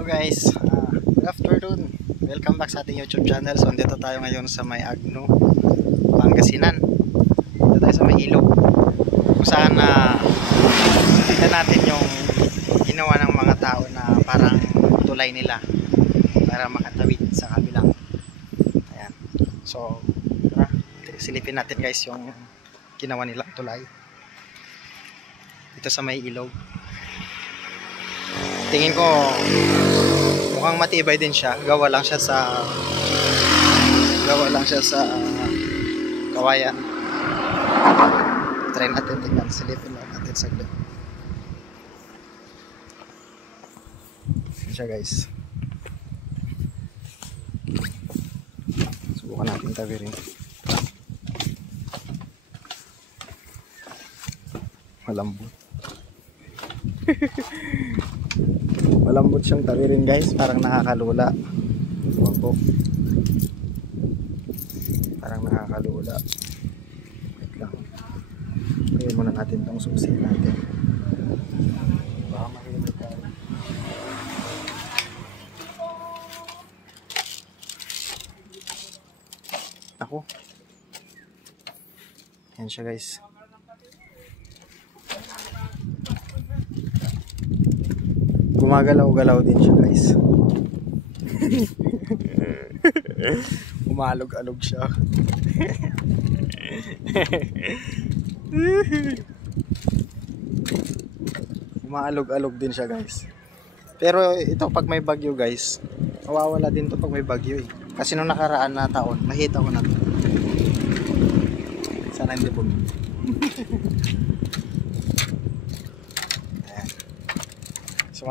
Hello guys, good afternoon. Welcome back sa ating YouTube channel. So andito tayo ngayon sa may Agno, Pangasinan. Dito tayo sa may ilog kung saan tingnan natin yung ginawa ng mga tao na parang tulay nila para makatawid sa kabilang. Ayan. So tara, silipin natin guys yung ginawa nilang tulay dito sa may ilog. Tingin ko mukhang matibay din siya. Gawa lang siya sa kawayan. Try natin tingnan. Silipin lang natin saglit. Yan siya guys. Subukan natin tawirin. Malambot. Malambot siyang tawirin guys, parang nakakalula. Opo. Parang nakakalula. Wait lang. Kaya muna natin itong susi natin. Baka mahimik tayo. Ako. Yan siya guys. Gumagalaw-galaw din siya guys. Umalog-alog siya. Umaalog-alog din siya guys. Pero ito pag may bagyo guys, mawawala din to pag may bagyo eh. Kasi nung nakaraan na taon, nakita ko na to. Sana hindi po. Ayan. So,